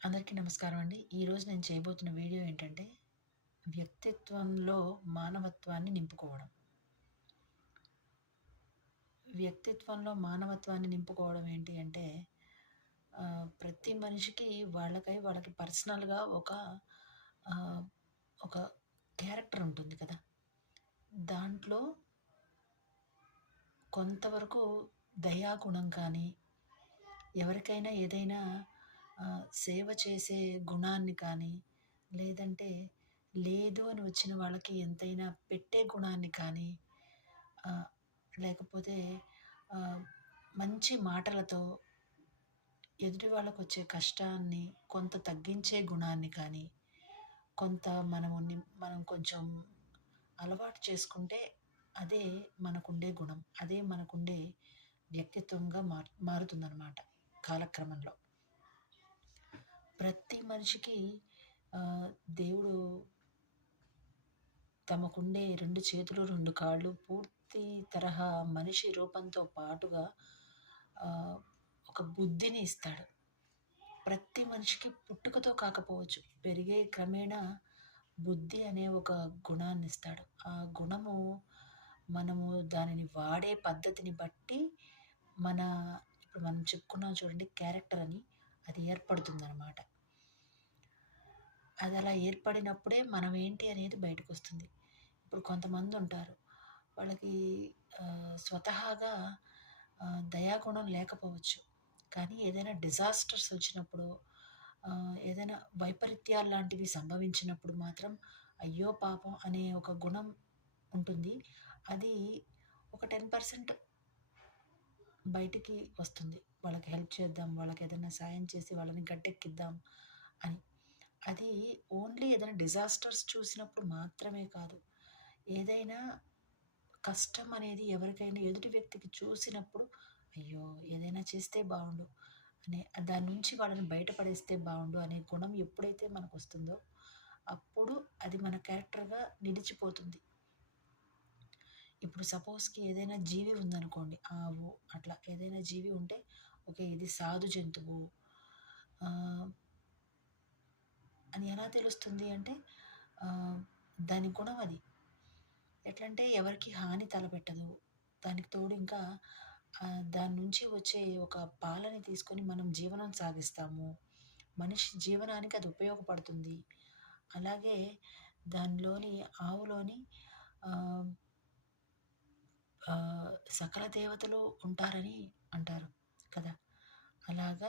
అందరికీ నమస్కారం అండి. ఈరోజు నేను చేయబోతున్న వీడియో ఏంటంటే, వ్యక్తిత్వంలో మానవత్వాన్ని నింపుకోవడం. వ్యక్తిత్వంలో మానవత్వాన్ని నింపుకోవడం ఏంటి అంటే, ప్రతి మనిషికి వాళ్ళకి పర్సనల్‌గా ఆహ్, ఒక క్యారెక్టర్ ఉంటుంది కదా! దాంట్లో కొంతవరకు దయాగుణం కానీ, ఎవరికైనా ఏదైనా సేవ చేసే గుణాన్ని కానీ, లేదంటే లేదు అని వచ్చిన వాళ్ళకి ఎంతైనా పెట్టే గుణాన్ని కానీ, ఆహ్, లేకపోతే ఆహ్, మంచి మాటలతో ఎదుటి వాళ్ళకొచ్చే కష్టాన్ని కొంత తగ్గించే గుణాన్ని కానీ, కొంత మనం కొంచెం అలవాటు చేసుకుంటే అదే మనకుండే గుణం. అదే మనకుండే వ్యక్తిత్వంగా మారుతుందనమాట కాలక్రమంలో. ప్రతి మనిషికి ఆహ్, దేవుడు తమకుండే 2 చేతులు, 2 కాళ్ళు, పూర్తి తరహా మనిషి రూపంతో పాటుగా ఆహ్, ఒక బుద్ధిని ఇస్తాడు. ప్రతి మనిషికి పుట్టుకతో కాకపోవచ్చు. పెరిగే క్రమేణా బుద్ధి అనే ఒక గుణాన్నిస్తాడు. ఆ గుణము మనము దానిని వాడే పద్ధతిని బట్టి మన ఇప్పుడు మనం చెప్పుకున్నాం చూడండి క్యారెక్టర్ అని, అది ఏర్పడుతుందనమాట. అదలా ఏర్పడినప్పుడే మనమేంటి అనేది బయటకొస్తుంది. ఇప్పుడు కొంతమందుంటారు. వాళ్ళకి స్వతహాగా దయాగుణం లేకపోవచ్చు. కానీ ఏదైనా డిజాస్టర్స్ వచ్చినప్పుడో, ఏదైనా వైపరీత్యాల్లాంటివి సంభవించినప్పుడు మాత్రం అయ్యో పాపం అనే ఒక గుణం ఉంటుంది. అది ఒక 10% బయటికి వస్తుంది. వాళ్ళకి హెల్ప్ చేద్దాం, వాళ్ళకేదైనా సాయం చేసి వాళ్ళని గట్టెక్కిద్దాం అని. అది ఓన్లీ ఏదైనా డిజాస్టర్స్ చూసినప్పుడు మాత్రమే కాదు. ఏదైనా కష్టం అనేది ఎవరికైనా ఎదుటి వ్యక్తికి చూసినప్పుడు, అయ్యో! ఏదైనా చేస్తే బావుండు అనే దాని నుంచి వాళ్ళని బయటపడేస్తే బావుండు అనే గుణం ఎప్పుడైతే మనకొస్తుందో, అప్పుడు అది మన క్యారెక్టర్‌గా నిలిచిపోతుంది. ఇప్పుడు సపోజ్‌కి ఏదైనా జీవి ఉందనుకోండి. ఆవు అట్లా ఏదైనా జీవి ఉంటే, ఓకే. ఇది సాధు జంతువు ఆహ్, అని ఎలా తెలుస్తుంది అంటే, ఆహ్, దాని గుణం అది. ఎట్లంటే ఎవరికీ హాని తలపెట్టదు. దానికి తోడు ఇంకా దాని నుంచి వచ్చే ఒక పాలని తీసుకొని మనం జీవనం సాగిస్తాము. మనిషి జీవనానికి అది ఉపయోగపడుతుంది. అలాగే దానిలోని ఆవులోని ఆహ్, సకల దేవతలు ఉంటారని అంటారు కదా! అలాగా